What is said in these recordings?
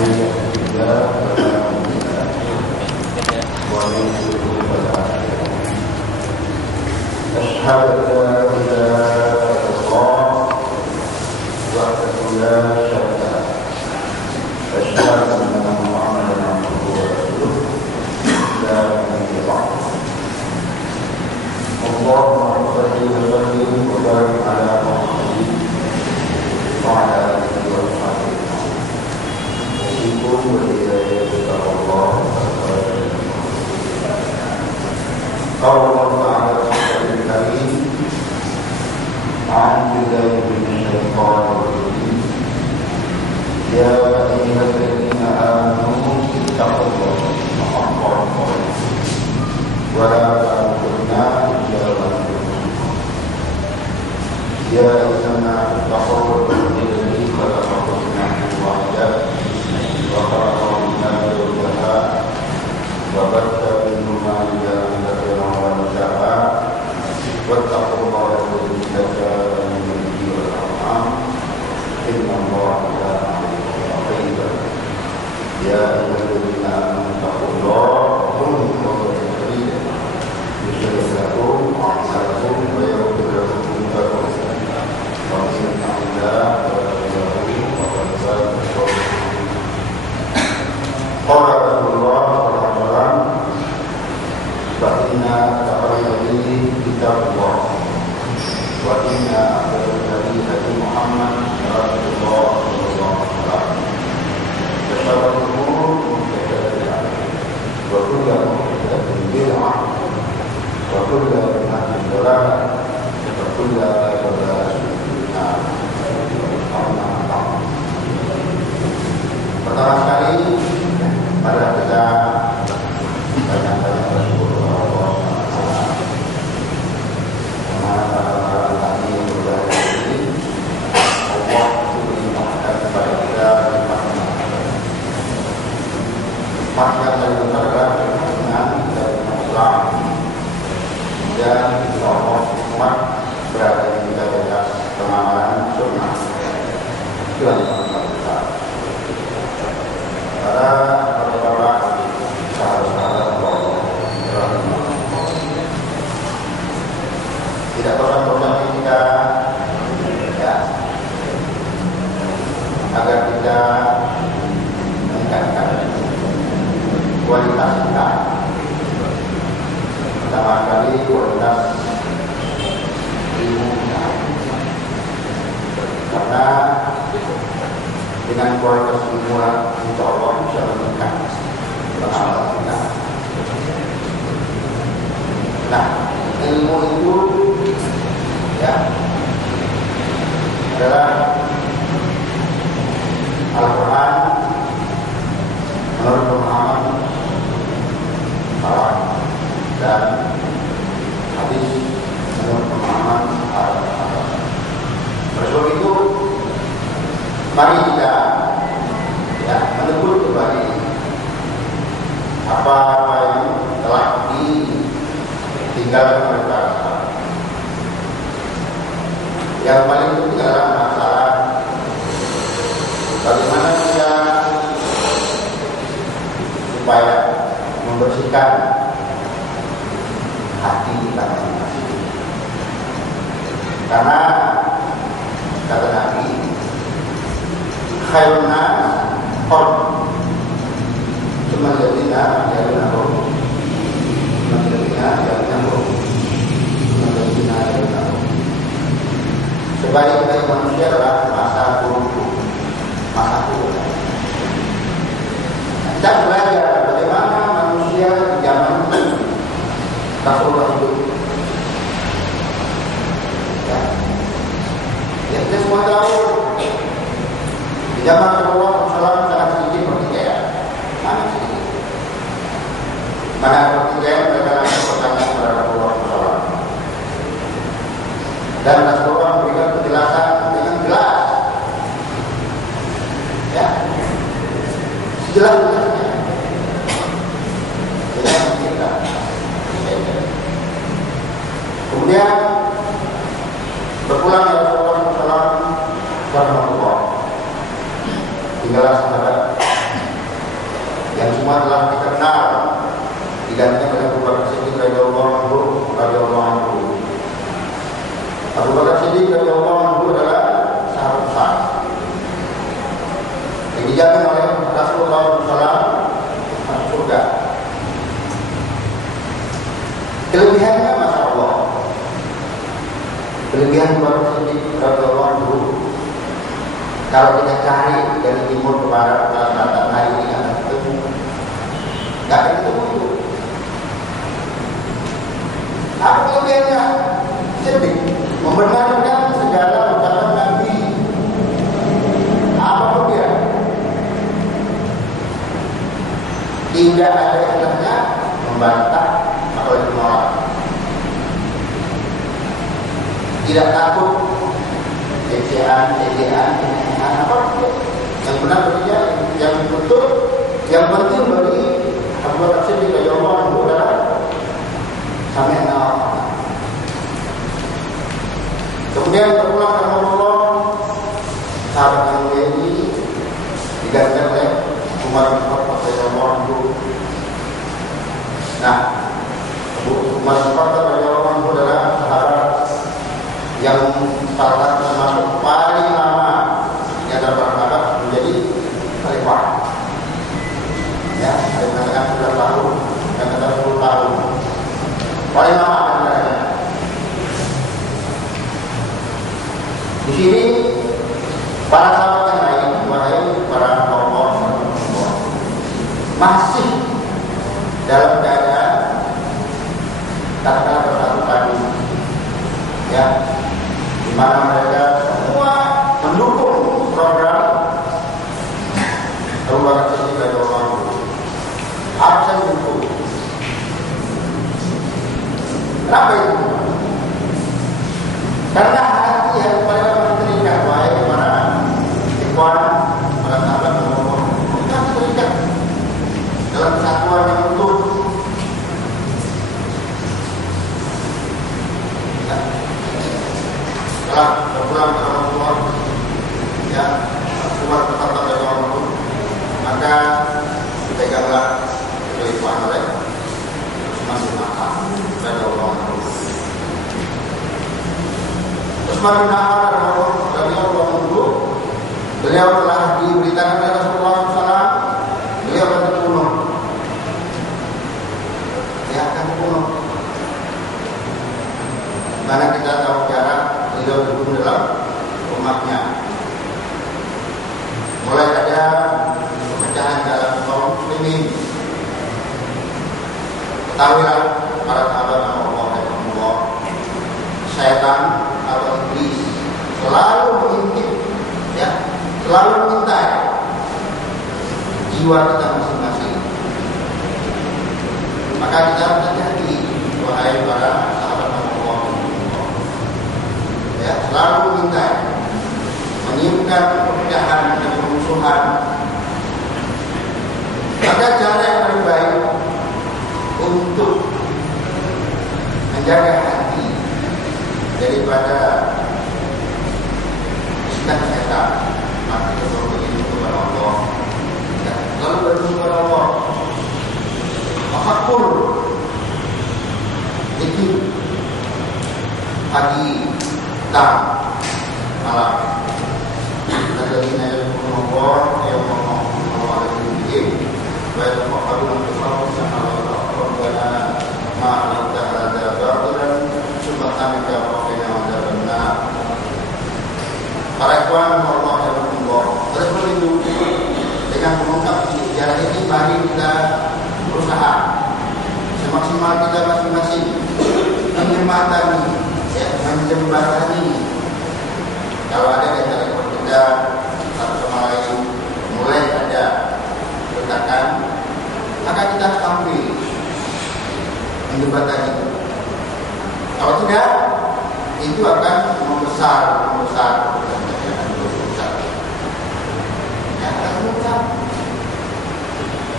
من يهده الله فلا مضل له ومن يضلل فلا هادي له. أشهد أن لا إله إلا الله وحده لا شريك له. أشهد أن محمدا عبده ورسوله لا نبي بعده. اللهم صل وسلم وبارك على محمد وعلى آله وصحبه أوصيكم وإياي بتقوى الله قال الله تعالى في القرآن الكريم: أعوذ بالله من الشيطان الرجيم. يا أيها الذين آمنوا اتقوا الله حق تقاته ولا تموتن إلا وأنتم مسلمون. يا أيها الناس اتقوا ربكم الذي خلقكم من نفس واحدة وخلق منها زوجها وبث منهما رجالا كثيرا ونساء واتقوا الله الذي تساءلون به والأرحام إن الله كان عليكم رقيبا. يا أيها الذين آمنوا اتقوا الله وقولوا قولا سديدا يصلح لكم أعمالكم ويغفر لكم ذنوبكم ومن يطع الله ورسوله فقد فاز فوزا عظيما. قال رسول الله صلى الله عليه وسلم: فإن خير الحديث كتاب الله وإن أحسن الحديث هدي محمد رسول الله صلى الله عليه وسلم وشر الأمور محدثاتها وكل محدثة بدعة وكل بدعة ضلالة وكل ضلالة في النار. Pertama sekali pada kita banyak-banyak bersyukur Allah karena kami berbahaya ini Allah melimpahkan kepada kita nikmat yang paling besar adalah dengan Islam dan Allah nikmat berada di atas pemahaman sunnah. Itu yang paling besar. Para sahabat-sahabat Allah tidak pernah kita ya, agar kita meningkatkan kualitas kita. Pertama kali kualitas ilmu kita, karena dengan kualitas ilmu insya Allah bisa meningkat pengalaman kita. Nah, ilmu itu ya adalah Al-Quran menurut pemahaman salaf dan hadis menurut pemahaman salaf. Oleh itu, mari kita ya menegur kembali apa-apa yang telah ditinggalkan oleh para sahabat. Yang paling penting adalah masalah bagaimana kita supaya membersihkan hati kita masing-masing. Karena kata Nabi, khairun nas qalb, cuma jadinya jadinya roh, cuma jadinya roh, cuma jadinya roh. Sebaik-baik manusia adalah masa buruk, masa buruk. Kita belajar bagaimana manusia di zaman Rasulullah hidup. Ya, kita semua tahu di zaman Rasulullah SAW sangat sedikit pertikaian, sangat sedikit. Pada pertikaian mereka langsung bertanya kepada Rasulullah SAW. Dan Rasulullah memberikan penjelasan dengan jelas, ya, sejelas-jelasnya. Jelas kita. Kemudian berpulang ya Rasulullah SAW, tinggallah sahabat yang semua telah dikenal, digantikan oleh Abu Bakar Siddiq radhiyallahu anhu. Abu Bakar Siddiq radhiyallahu anhu adalah sahabat besar yang dijamin oleh Rasulullah SAW masuk surga. Kelebihannya Masya Allah, kelebihan Abu Bakar Siddiq radhiyallahu anhu, kalau kita cari dari timur ke barat, selatan, hari ini nggak ketemu, nggak akan ketemu itu. Apa kelebihannya? Siddiq membenarkan segala ucapan Nabi, apapun dia. Tidak ada istilahnya membantah atau menolak. Tidak takut ejaan, apapun yang benar bagi dia, yang betul, yang penting bagi Abu Bakar Siddiq radhiyallahu anhu adalah sami'na wa ata'na. Kemudian berulang Rasulullah, sahabat yang mulia ini digantikan oleh Umar bin Khattab radhiyallahu anhu. Nah, Umar bin Khattab radhiyallahu anhu adalah sahabat yang salah satu termasuk paling lama di antara para sahabat menjadi khalifah. Ya, ada yang mengatakan 9 tahun, yang mengatakan 10 tahun. Paling lama antaranya. Di sini para sahabat yang lain, wahai para tokoh masih dalam keadaan katakanlah bersatu padu, ya, di mana mereka semua mendukung program Abu Bakar Siddiq radhiyallahu anhu. Absen dukung. Kenapa itu? Karena hati yang mereka terikat, wahai para ikhwan, para sahabat Allah, kita terikat dalam kesatuan yang utuh. Setelah berpulang ke Rasulullah, ya, Umar bin Khattab radhiyallahu anhu, maka dipeganglah khalifah oleh Utsman bin Affan radhiyallahu anhu. Utsman bin Affan radhiyallahu anhu, beliau telah diberitakan oleh Rasulullah SAW, beliau akan terbunuh. Dia akan terbunuh. Karena kita tahu jarak beliau terbunuh dalam umatnya. Mulai ada pemecahan dalam kaum muslimin. Ketahuilah para sahabat Allah, syaitan atau iblis selalu mengintip, ya, selalu mengintai jiwa kita masing-masing. Maka kita harus hati-hati, wahai para sahabat Allah, ya, selalu mengintai, meniupkan perpecahan dan permusuhan. Maka cara yang paling baik untuk menjaga hati daripada istilahnya setan, maka kita perlu berdoa kepada Allah, ya, lalu berdoa kepada Allah. Tafakur, zikir pagi, petang, malam. Alladzina yadhkuruna Allah yawma qiyamihim wa yatafakkaruna fi khalqi samawati rabbana ma khalaqta hadza batilan subhanaka wa qina adzabannar. Para ikhwan Allah yang berkumpul, terus berlindung dengan mengungkap sejarah ini. Mari kita berusaha semaksimal kita masing-masing menjembatani, ya, menjembatani. Kalau ada di antara kita satu sama lain mulai ada retakan, maka kita harus tampil menjembatani. Kalau tidak, itu akan membesar.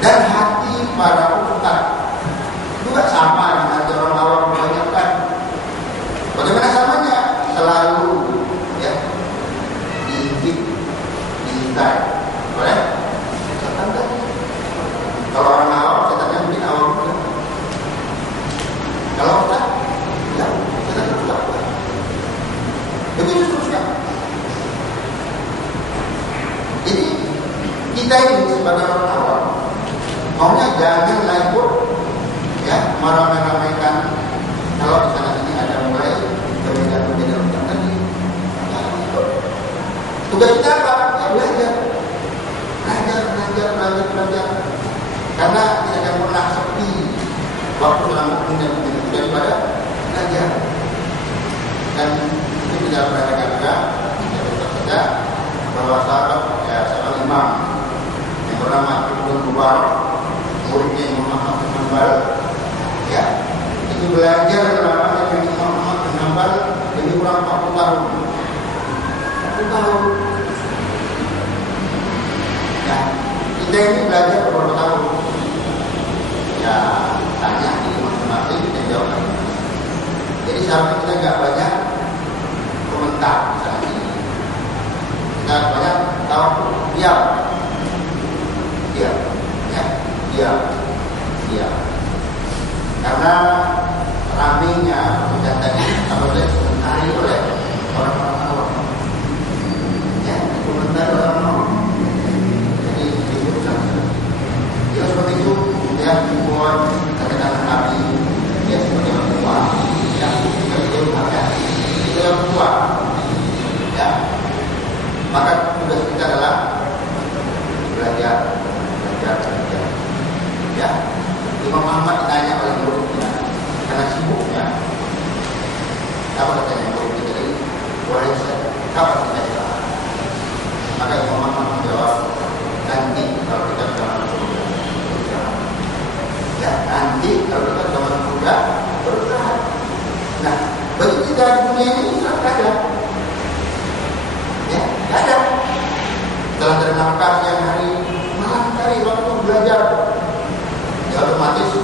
Dan hati para ustaz juga sama dengan hati orang awam kebanyakan. Bagaimana samanya? Selalu, ya, diintip, diintai oleh setan tadi. Kita ini sebagai orang awam, maunya jangan ikut ya meramai-ramaikan kalau di sana ini ada mulai perbedaan-perbedaan tadi. Tugas kita apa? Ya belajar. Karena tidak akan pernah sepi waktu selama kemudian daripada belajar. Dan itu tidak berada juga kita bahwa sahabat imam yang bernama Ibnu Mubarak, muridnya Imam Ahmad bin Hanbal, ya itu belajar namanya dengan Imam Ahmad bin Hanbal lebih kurang 40 tahun. 40 tahun. Nah, kita ini belajar beberapa tahun. Ya, tanya di masing-masing dan jawab. Jadi sampai kita nggak banyak komentar misalnya ini. Kita banyak tahu diam, ya, diam. Karena ramenya pekerjaan tadi apabila dikomentari oleh orang-orang awam, ya, dikomentari oleh orang-orang. Jadi itu sangat. Ya seperti itu, ya dibuat katakan kami, ya sebagai orang tua, ya seperti itu ada, itu orang tua, ya. Maka tugas kita adalah belajar. Ya, Imam Ahmad ditanya oleh muridnya karena sibuknya. Apa katanya muridnya tadi? Wahai saya, kapan kita jalan? Maka Imam Ahmad menjawab, nanti kalau kita sudah masuk surga. Ya, nanti kalau kita sudah masuk surga beristirahat. Nah, bagi kita di dunia ini tidak ada. Ya, tidak ada. Setelah dari nafkah siang hari, malam hari waktu belajar. Ya otomatis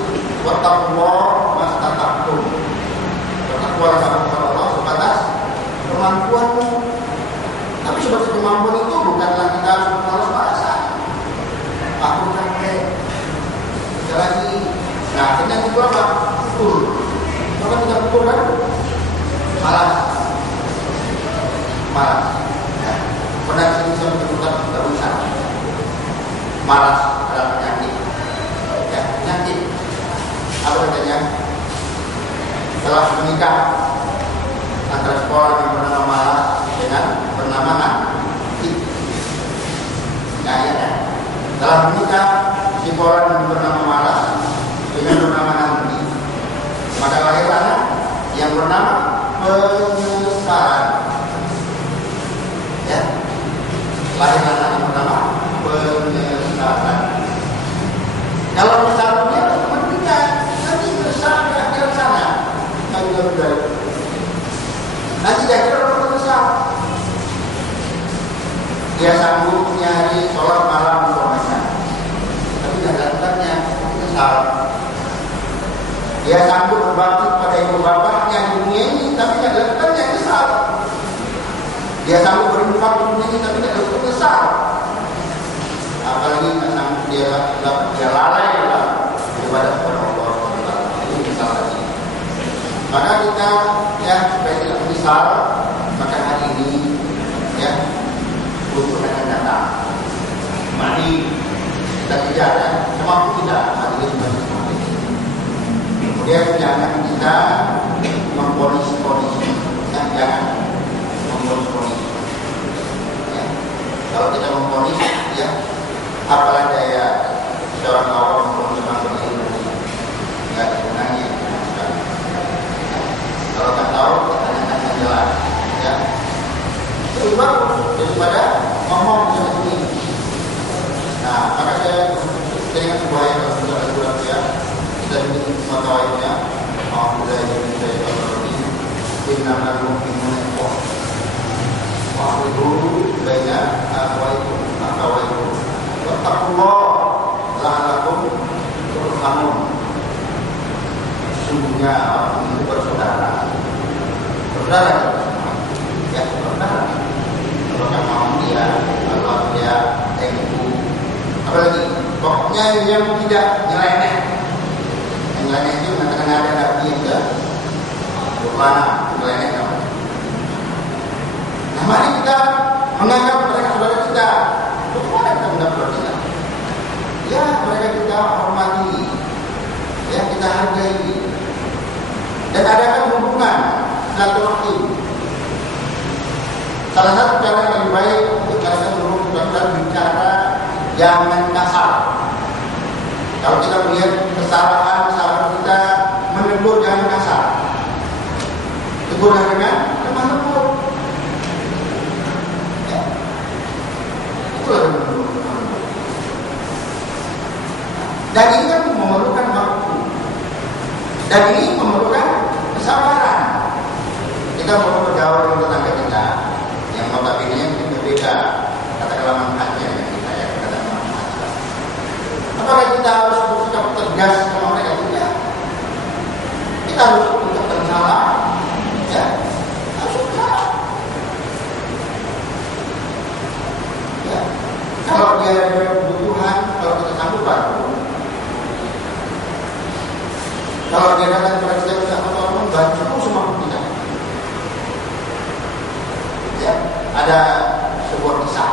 wattaqullah mastata'tum. Bertakwalah kamu kepada Allah sebatas kemampuanmu. Tapi sebatas kemampuan itu bukanlah kita harus bahasa. Aku capek. Sekali lagi. Nah, akhirnya itu apa? Pukul. Maka kita pukul kan? Malas. Ya. Pernah bisa menyebutkan tidak usah. Malas adalah penyakit. Ya, penyakit. Apa katanya? Setelah menikah antara sekolah yang bernama malas dengan bernama nanti. Nah, ya kan? Setelah menikah sekolah yang bernama malas dengan bernama nanti. Maka lahir anak yang bernama penyesalan. Ya. Lahir anak yang bernama penyesalan. Kalau misalnya kepentingan nanti besar di akhirat sana, nanti di akhirat orang besar. Dia sanggup nyari sholat malam umpamanya, tapi tidak lakukannya, besar. Dia sanggup berbakti pada ibu bapaknya di dunia ini, tapi tidak lakukannya, besar. Dia sanggup berinfak di dunia ini, tapi tidak lakukan, besar. Apalagi tidak sanggup dia lalai daripada kepada Allah SWT. Ini besar lagi. Maka kita ya supaya tidak menyesal, maka hari ini ya untuk akan datang. Mari kita kejar ya, semampu kita hari ini sudah semampu. Kemudian jangan kita memponis-ponis, jangan memponis-ponis. Ya. Kalau kita memponis, ya apalah daya seorang awam memponis orang berilmu, nggak ada gunanya. Kalau tak tahu, tanyakan saja, ya. Itu bagus daripada ngomong seperti ini. Nah, maka saya teringat sebuah ayat dalam surah Al-Qur'an ya. Kita bikin matawaidnya. Alhamdulillah ini saya berarti innamal mu'minuna ikhwah. Wa'budu baina akhawaykum akhawaykum. Wattaqullah la'allakum turhamun. Sungguhnya orang itu bersaudara. Saudara ya, saudara. Kalau kan mau dia, kalau dia ibu, apalagi pokoknya yang tidak nyeleneh. Yang nyeleneh itu mengatakan ada nabi yang enggak berlana, nyeleneh namanya. Nah, mari kita menganggap mereka saudara kita. Bagaimana kita mendapat mereka? ya mereka kita hormati, ya kita hargai, dan adakan hubungan silaturahim. Salah satu cara yang lebih baik untuk kita bicara jangan kasar. Kalau kita melihat kesalahan sahabat kita, menegur jangan kasar. Tegur dengan lemah lembut. Ya. Itulah yang menegur. Dan ini kan memerlukan waktu. Dan ini memerlukan kesabaran. Kita mau bergaul dengan tetangga kita yang notabene mungkin berbeda katakanlah manfaatnya dengan kita, ya katakanlah manfaat. Apakah kita harus bersikap tegas sama mereka? Tidak. Kita harus mengucapkan salah, ya harus salah. Ya. Kalau dia ada kebutuhan, kalau kita sanggup bantu. Kalau dia datang kepada kita tidak mau bantu semua kita. Ya, ada sebuah kisah,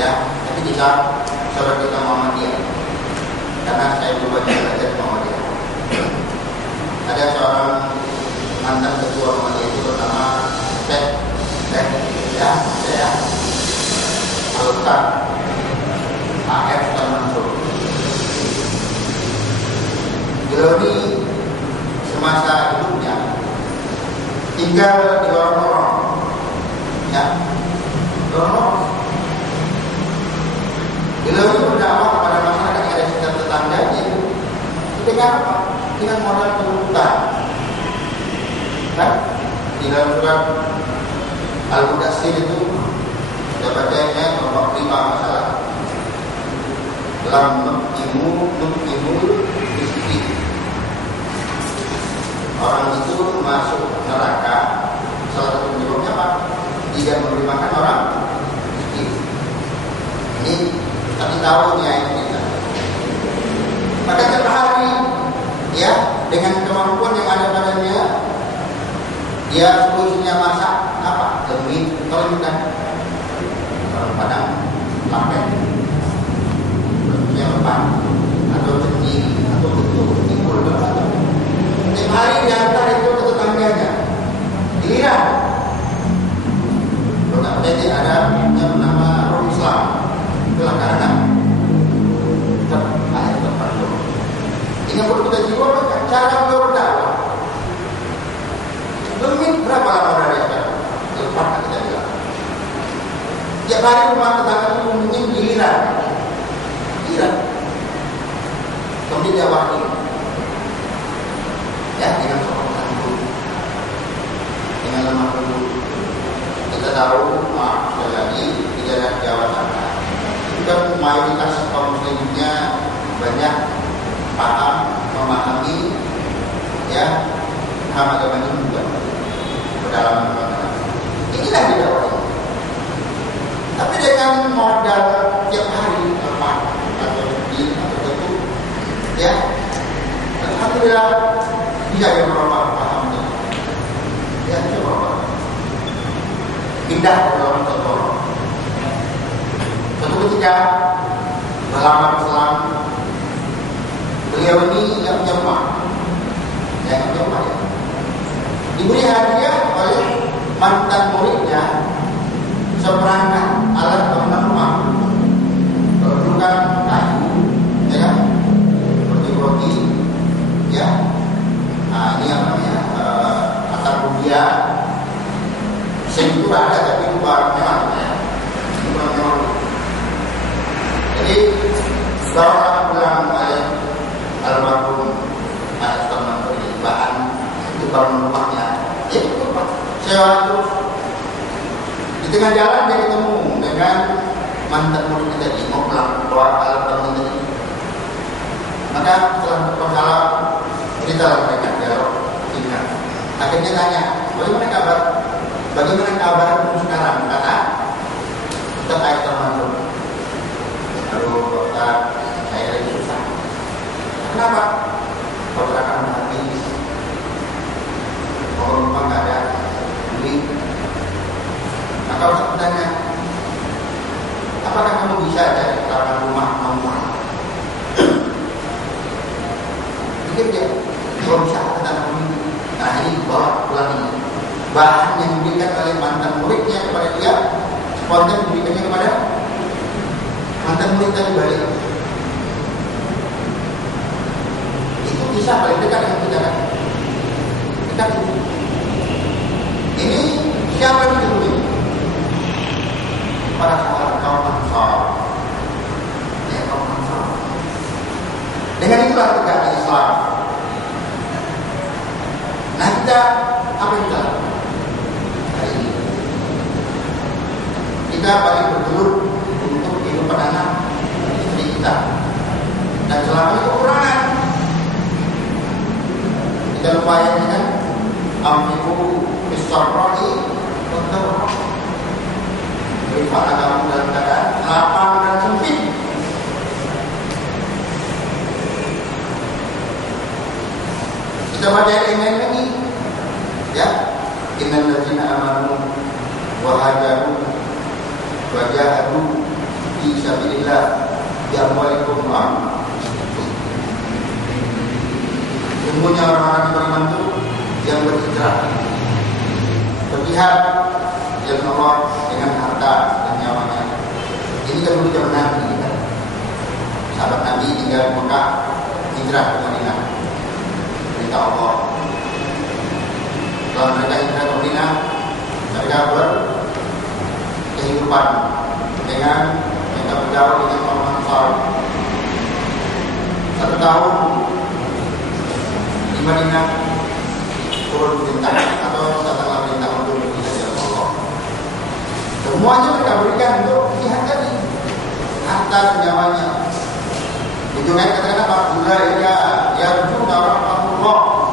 ya, tapi kisah saudara kita Muhammadiyah, karena saya berbaca belajar Muhammadiyah. Ada seorang mantan ketua Muhammadiyah itu bernama saya Al-Ustaz A.F. Mansur. Beliau ini semasa hidupnya tinggal di lorong-lorong, ya, lorong-lorong. Beliau itu berdakwah kepada masyarakat yang ada di sekitar tetangganya dengan apa? Dengan modal kebutuhan. Kan? Di dalam surat Al-Mudassir itu sudah bacanya kelompok 5 masalah. Lam nuktimu miskin. Orang itu masuk neraka, salah satu penyebabnya apa? Tidak memberi makan orang miskin. Ini tapi tahu ya kita. Maka setiap hari, ya, dengan kemampuan yang ada padanya, dia solusinya masak apa? Demi kalau bukan orang Padang lapen, yang lepas atau tinggi atau betul timbul berapa? Setiap hari diantar itu ke tetangganya. Giliran, kalau jadi ada yang bernama Roh Islam, itulah karena ayat tertentu. Ini perlu kita jiwa cara berdakwah. Demi berapa lama dari sekarang? Lepas kita bilang. Tiap hari rumah tetangga itu mungkin giliran. Kemudian dia wakil, ya, dengan sopan santun, dengan lemah lembut. Kita tahu, maaf sekali lagi, di daerah Jawa Tengah itu mayoritas kaum muslimnya banyak paham, memahami, ya, paham agama ini juga pedalaman agama. Inilah didakwah. Tapi dengan modal tiap hari lepas atau sedih atau tentu, ya, alhamdulillah bisa dia merubah pahamnya. Ya, bisa merubah. Pindah ke dalam tertolong. Suatu ketika berlama Islam, beliau ini yang punya rumah, ya, diberi hadiah oleh mantan muridnya seperangkat alat bangunan rumah. Kalau dulu kan kayu, ya kan, roti, ya. Nah, ini yang namanya atap rubia. Sing itu ada tapi itu barang memang, ya. Itu barang memang. Jadi seorang bilang oleh almarhum Ustaz Mansur bahan itu bangun rumahnya. Ya itu Pak. Sewa terus. Di tengah jalan dia ketemu dengan mantan murid tadi mau pulang keluar alat bangun tadi. Maka setelah bersalam cerita mereka dialog singkat. Akhirnya tanya, bagaimana kabar? Bagaimana kabarmu sekarang? Kata terkait termasuk. Lalu Ustaz, saya lagi susah. Kenapa? Kontrakan habis. Mau rumah nggak ada duit. Maka Ustaz bertanya, apakah kamu bisa cari kontrakan rumah nomor? pikir dia kalau bisa kata pemimpin. Nah ini bawa pulang ini. Bahan yang diberikan oleh mantan muridnya kepada dia, spontan diberikannya kepada mantan murid tadi balik. Itu bisa paling dekat dengan kita kan? Dekat. Ini siapa yang dihubungi? Para sahabat kaum Ansar. Ya, kaum Ansar. Dengan itulah tegaknya Islam. Nah kita apa yang kita lakukan hari ini? Kita paling bergelut untuk kehidupan anak istri kita. Dan selama ini kekurangan. Kita lupakan kan? Amfiku bisarra'i untuk berifadah kamu dalam keadaan lapang dan sempit. Kita baca ayat ini, ya. Innal ladzina amanu wa hajaru wa jahadu fi sabilillah ya'malikum ma'am. Sungguhnya orang-orang yang beriman itu yang berhijrah, berjihad yang Allah dengan harta dan nyawanya. Ini kan dulu zaman Nabi kan. Sahabat Nabi tinggal di Mekah, hijrah ke Madinah. Perintah Allah. Setelah mereka hijrah ke Madinah, mereka berkehidupan dengan mereka bergaul dengan orang Ansar. 1 tahun di Madinah turun perintah atau datanglah perintah untuk berjihad ya Allah. Semuanya mereka berikan untuk jihad tadi, harta dan nyawanya. Ujungnya katakan apa? Ulaika yarjuna rahmatullah.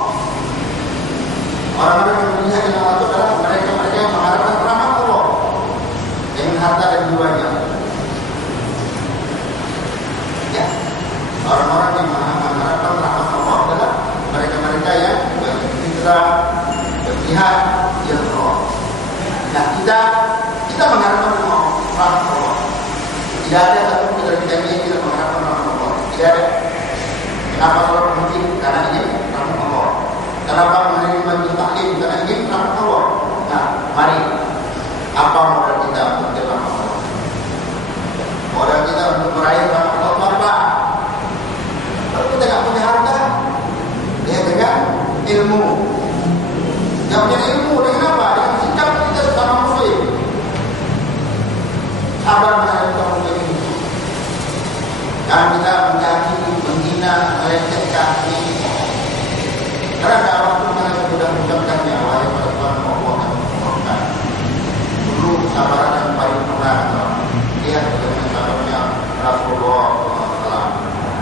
Orang-orang yang berjihad dengan Allah itu adalah mereka yang mengharapkan rahmat Allah dengan harta dan jiwanya. Ya, orang-orang yang mengharapkan rahmat Allah adalah mereka yang berhijrah, berjihad ya Allah. Nah kita mengharapkan rahmat Allah. Tidak ada satu dari kita ini yang tidak mengharapkan rahmat Allah. Tidak ada. Kenapa sholat mungkin? Karena ini rahmat Allah. Kenapa menerima majlis taklim? Karena ini rahmat Allah. Nah, mari apa modal kita untuk rahmat Allah? Modal kita untuk meraih rahmat Allah apa? Kalau kita tidak punya harta, dia dengan ilmu. Yang punya ilmu dengan apa? Dengan sikap kita sama muslim. Sabar menghadapi kaum muslimin. Jangan kita mencaci, menghina, melecehkan ini. Karena dakwah itu sangat mudah mengucapkannya. Wahai para Tuhan Allah yang mengucapkan. Dulu sabaran yang paling pernah. Dia bagaimana sabarnya Rasulullah SAW.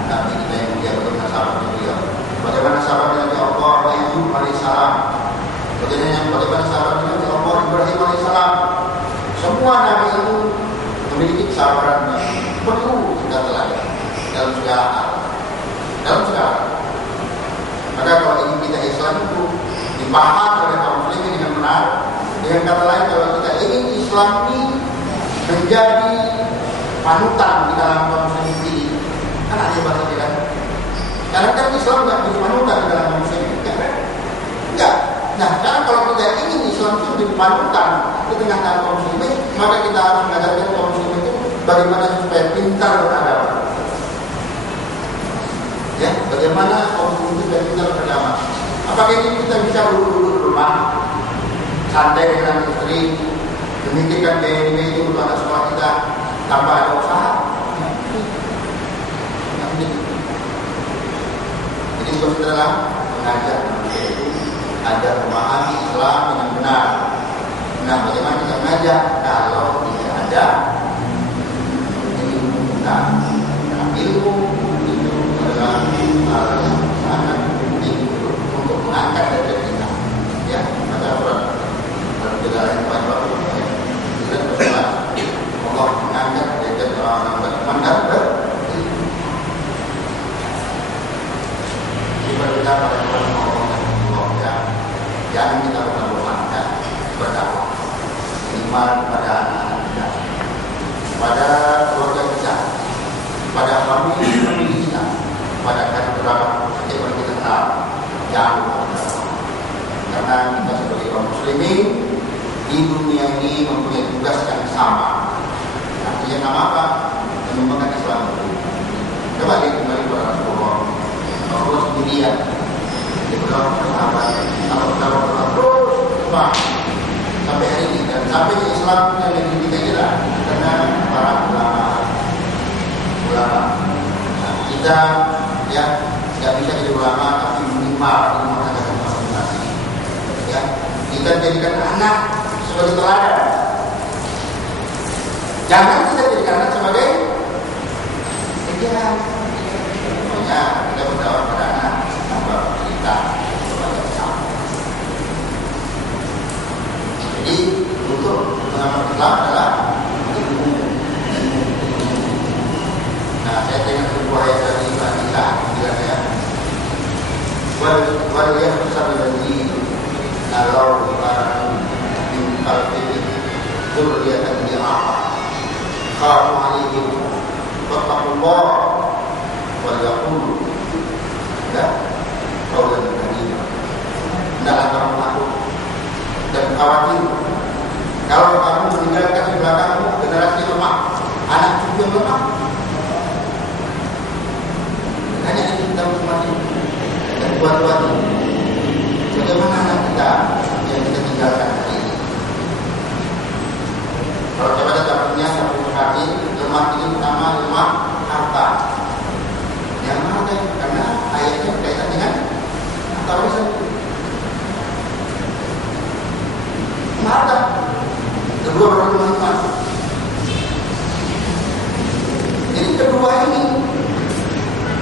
Nabi kita yang dia bagaimana sabarnya dia. Bagaimana sabarnya Nabi Allah Ayub alaihissalam. Bagaimana sabarnya Nabi Allah Ibrahim alaihissalam. Semua nabi itu memiliki kesabaran yang perlu kita teladan dalam segala hal. Maka kalau ingin kita Islam itu dipahami oleh kaum muslimin dengan benar, dengan kata lain kalau kita ingin Islam ini menjadi panutan di dalam kaum muslimin ini, kan ada bahasa kita. Karena kan Islam tidak menjadi panutan di dalam kaum muslimin, enggak. Nah, sekarang kalau kita ingin Islam itu menjadi panutan di tengah kaum muslimin, maka kita harus mengajarkan kaum muslimin itu bagaimana supaya pintar beragama. Ya, bagaimana kaum muslimin itu supaya pintar beragama. Apakah ini kita bisa duduk-duduk di rumah, santai dengan istri, memikirkan biaya itu untuk anak sekolah kita tanpa ada usaha? Jadi itu adalah mengajak manusia itu agar memahami Islam dengan benar. Nah, bagaimana kita mengajak kalau tidak ada ilmu kita? Nah, ilmu itu adalah hal yang sangat penting untuk mengangkat derajat kita. Ya, baca surat Al-Qur'an yang paling bagus. Surat bersurat Allah mengangkat derajat orang-orang beriman dan berilmu. Jika kita pada Allah ya, jangan kita berlakukan berdakwah iman pada anak-anak kita, pada keluarga kita, pada famili Islam apa? Mengembangkan Islam itu. Coba lihat kembali kepada Rasulullah. Rasulullah sendirian. Dia berdoa sahabat. Kalau terus sampai hari ini dan sampai di Islam yang negeri kita kira karena para ulama. Nah, kita ya tidak bisa jadi ulama tapi minimal mengatakan konsentrasi. Ya, kita jadikan anak sebagai teladan. Jangan kita jadikan anak sebagai ejean. Pokoknya kita berdoa pada anak tanpa kita kepada sama. Jadi untuk mengamalkan Islam adalah ilmu. Nah, saya tengok sebuah ayat dari Al-Fatihah ya. Wal yahsab alladhi nalau min qalbihi dzurriyyatan li'afa qalu 'alaihim fattaqullah wal yaqulu ya qawlan karima. Hendaklah kamu takut dan khawatir kalau kamu meninggalkan di belakangmu generasi lemah, anak cucu yang lemah. Hanya ini kita masing-masing dan buat-buat bagaimana anak kita yang kita tinggalkan hari ini. Kalau coba kita punya satu hati, lemah ini pertama lemah harta. Yang mana karena ayatnya berkaitan dengan harta warisan. Harta. Kedua baru lemah. Jadi kedua ini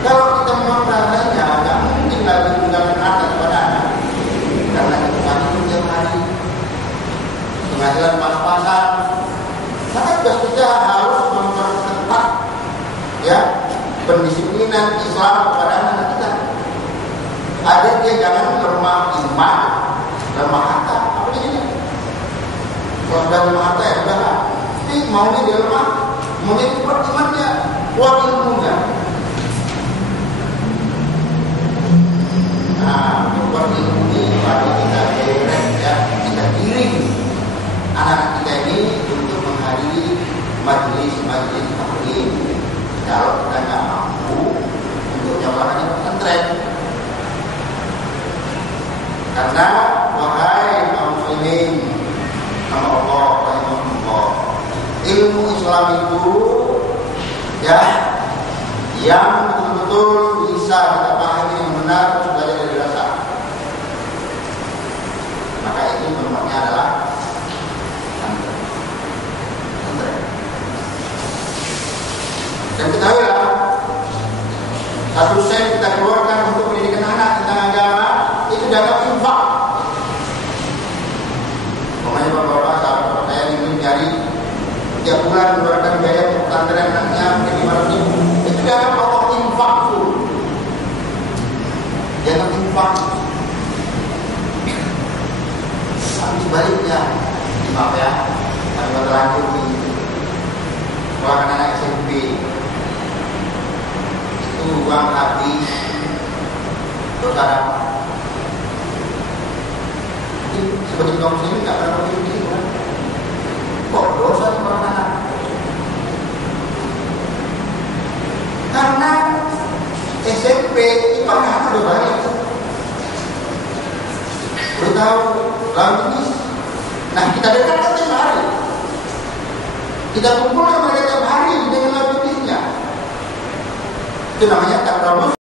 kalau kita mau rasanya, nggak mungkin lagi menggunakan harta kepada anak, karena itu kami setiap hari penghasilan pas-pasan. Maka tugas kita harus memperketat, ya, pendisiplinan Islam kepada anak kita. Ada dia jangan lemah iman, lemah harta, apa ini? Kalau sudah lemah harta ya sudah. Tapi maunya dia lemah, maunya kuat imannya, kuat ilmunya. Nah, buat ilmu ini bagi kita direct ya, kita giring anak kita ini untuk menghadiri majelis taklim. Kalau kita nggak mampu untuk nyawakannya pesantren, karena wahai kaum muslimin, nama Allah, rahimahullah, ilmu Islam itu ya yang betul-betul bisa kita pahami yang benar sudah dari dasar. Maka itu nomornya adalah pesantren. Dan ketahuilah, satu sen kita keluarkan untuk pendidikan anak tentang agama itu dianggap infak. Pokoknya bapak-bapak, sahabat saya ingin mencari tiap bulan mengeluarkan biaya untuk pesantren anaknya mungkin 500.000. Itu dianggap Allah infak full. Dianggap infak. Tapi sebaliknya, maaf ya, ada terlanjur di sekolah anak SMP. Itu uang habis dosa dapat. Sebagai kaum muslimin nggak pernah begitu kan? Kok dosa sekolah anak? Karena SMP itu anak udah banyak. Udah tahu lalu ini. Nah kita dekatkan tiap hari. Kita kumpulkan mereka tiap hari dengan lalu bisnya. Itu namanya takarruf.